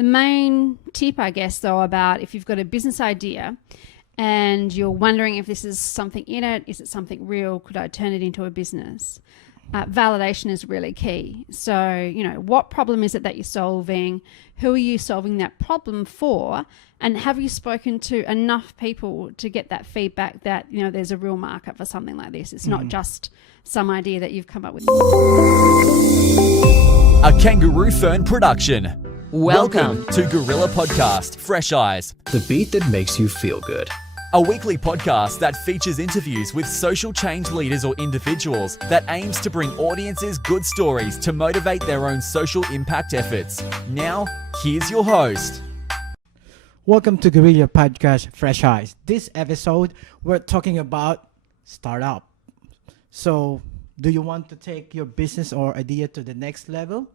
The main tip, I guess, though, about if you've got a business idea and you're wondering if this is something in it, is it something real, could I turn it into a business? Validation is really key. So, what problem is it that you're solving? Who are you solving that problem for? And have you spoken to enough people to get that feedback that, there's a real market for something like this? It's not just some idea that you've come up with. A Kangaroo Fern production. Welcome to Gorilla Podcast, FreshEyes, the beat that makes you feel good. a weekly podcast that features interviews with social change leaders or individuals that aims to bring audiences good stories to motivate their own social impact efforts. Now, here's your host. Welcome to Gorilla Podcast, FreshEyes. This episode, we're talking about startup. So, do you want to take your business or idea to the next level?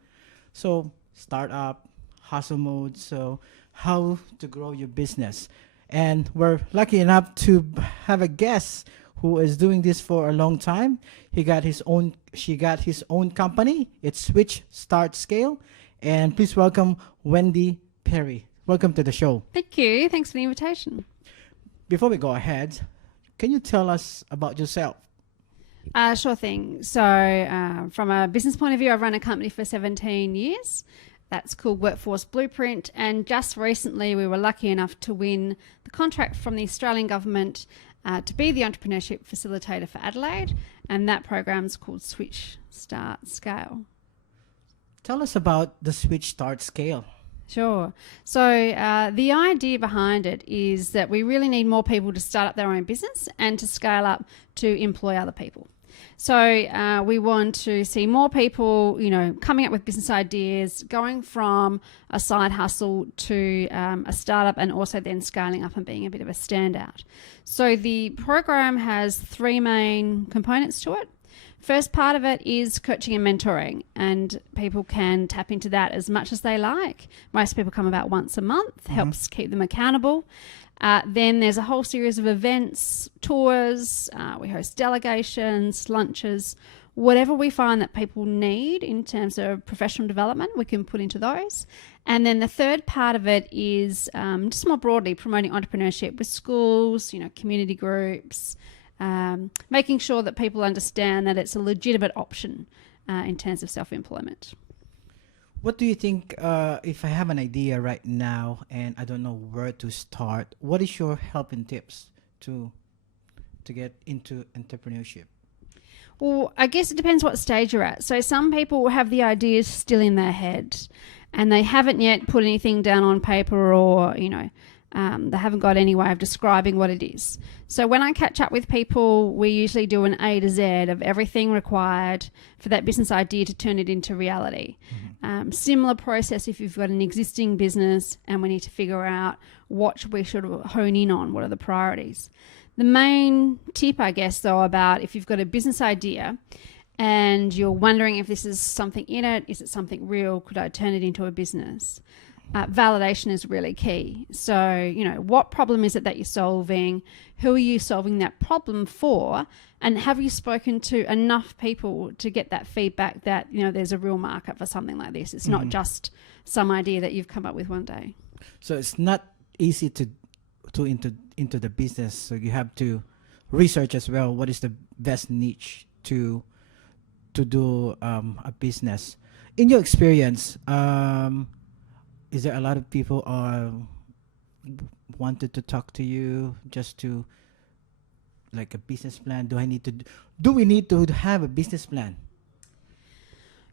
So, startup, hustle mode, so how to grow your business. And we're lucky enough to have a guest who is doing this for a long time. She got his own company. It's Switch Start Scale. And please welcome Wendy Perry. Welcome to the show. Thank you. Thanks for the invitation. Before we go ahead, can you tell us about yourself? Sure thing. So from a business point of view, I've run a company for 17 years. That's called Workforce Blueprint. And just recently, we were lucky enough to win the contract from the Australian government to be the Entrepreneurship Facilitator for Adelaide. And that program's called Switch Start Scale. Tell us about the Switch Start Scale. Sure. So the idea behind it is that we really need more people to start up their own business and to scale up to employ other people. So we want to see more people, coming up with business ideas, going from a side hustle to a startup, and also then scaling up and being a bit of a standout. So the program has three main components to it. First part of it is coaching and mentoring, and people can tap into that as much as they like. Most people come about once a month, helps keep them accountable. Then there's a whole series of events, tours, we host delegations, lunches, whatever we find that people need in terms of professional development, we can put into those. And then the third part of it is just more broadly promoting entrepreneurship with schools, community groups, making sure that people understand that it's a legitimate option in terms of self-employment. What do you think, if I have an idea right now and I don't know where to start, what is your help and tips to get into entrepreneurship? Well, I guess it depends what stage you're at. So some people have the ideas still in their head and they haven't yet put anything down on paper or, they haven't got any way of describing what it is. So when I catch up with people, we usually do an A to Z of everything required for that business idea to turn it into reality. Similar process if you've got an existing business and we need to figure out what we should hone in on, what are the priorities. The main tip, I guess, though, about if you've got a business idea and you're wondering if this is something in it, is it something real, could I turn it into a business? Validation is really key. So, what problem is it that you're solving? Who are you solving that problem for? And have you spoken to enough people to get that feedback that, there's a real market for something like this? It's not just some idea that you've come up with one day. So it's not easy to into the business. So you have to research as well. What is the best niche to do a business? In your experience, is there a lot of people wanted to talk to you just to like a business plan? Do we need to have a business plan?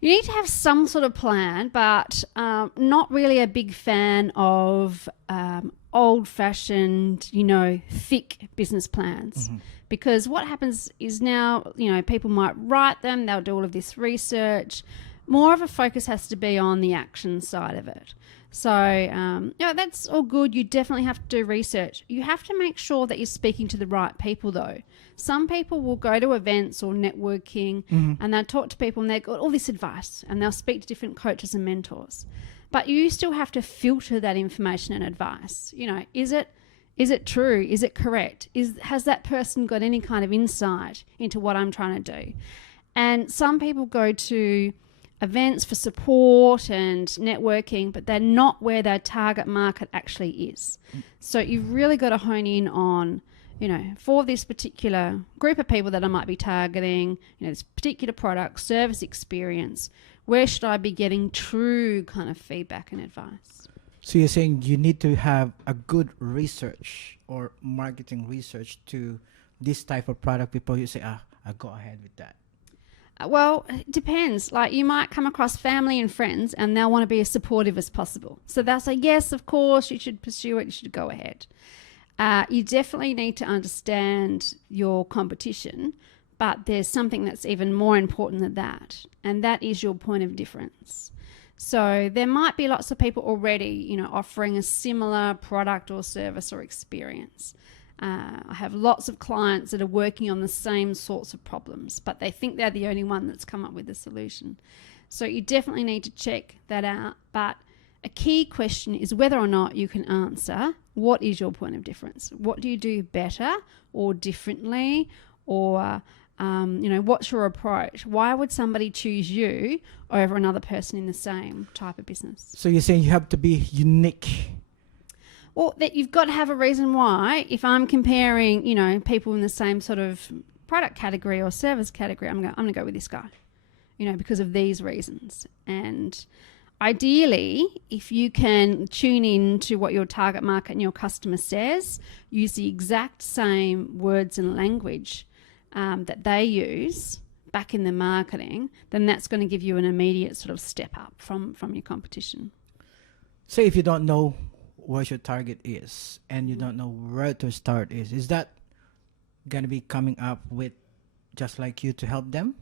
You need to have some sort of plan, but not really a big fan of old-fashioned, thick business plans. Because what happens is now, people might write them, they'll do all of this research. More of a focus has to be on the action side of it. So, that's all good. You definitely have to do research. You have to make sure that you're speaking to the right people, though. Some people will go to events or networking and they'll talk to people and they've got all this advice and they'll speak to different coaches and mentors. But you still have to filter that information and advice. Is it true? Is it correct? Has that person got any kind of insight into what I'm trying to do? And some people go to events for support and networking, but they're not where their target market actually is. So you've really got to hone in on, for this particular group of people that I might be targeting, this particular product, service experience, where should I be getting true kind of feedback and advice? So you're saying you need to have a good research or marketing research to this type of product before you say, I'll go ahead with that. Well, it depends. Like, you might come across family and friends and they'll want to be as supportive as possible. So they'll say, yes, of course, you should pursue it. You should go ahead. You definitely need to understand your competition, but there's something that's even more important than that, and that is your point of difference. So there might be lots of people already, offering a similar product or service or experience. I have lots of clients that are working on the same sorts of problems, but they think they're the only one that's come up with the solution. So you definitely need to check that out. But a key question is whether or not you can answer, what is your point of difference? What do you do better or differently? Or, what's your approach? Why would somebody choose you over another person in the same type of business? So you're saying you have to be unique. Well, that you've got to have a reason why. If I'm comparing, people in the same sort of product category or service category, I'm going to go with this guy, because of these reasons. And ideally, if you can tune in to what your target market and your customer says, use the exact same words and language that they use back in the marketing, then that's going to give you an immediate sort of step up from your competition. Say if you don't know what your target is and you don't know where to start is that going to be coming up with just like you to help them?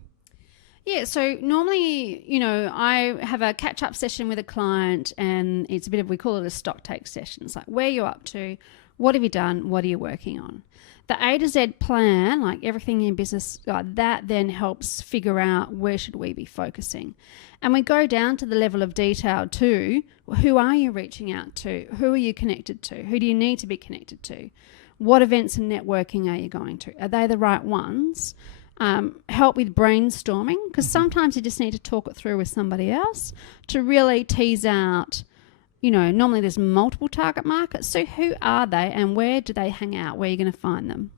Yeah, so normally, I have a catch-up session with a client, and it's a bit of, we call it a stock take session. It's like, where are you up to? What have you done? What are you working on? The A to Z plan, like everything in business, that then helps figure out where should we be focusing. And we go down to the level of detail too. Who are you reaching out to? Who are you connected to? Who do you need to be connected to? What events and networking are you going to? Are they the right ones? Help with brainstorming, because sometimes you just need to talk it through with somebody else to really tease out, normally there's multiple target markets. So who are they and where do they hang out? Where are you going to find them?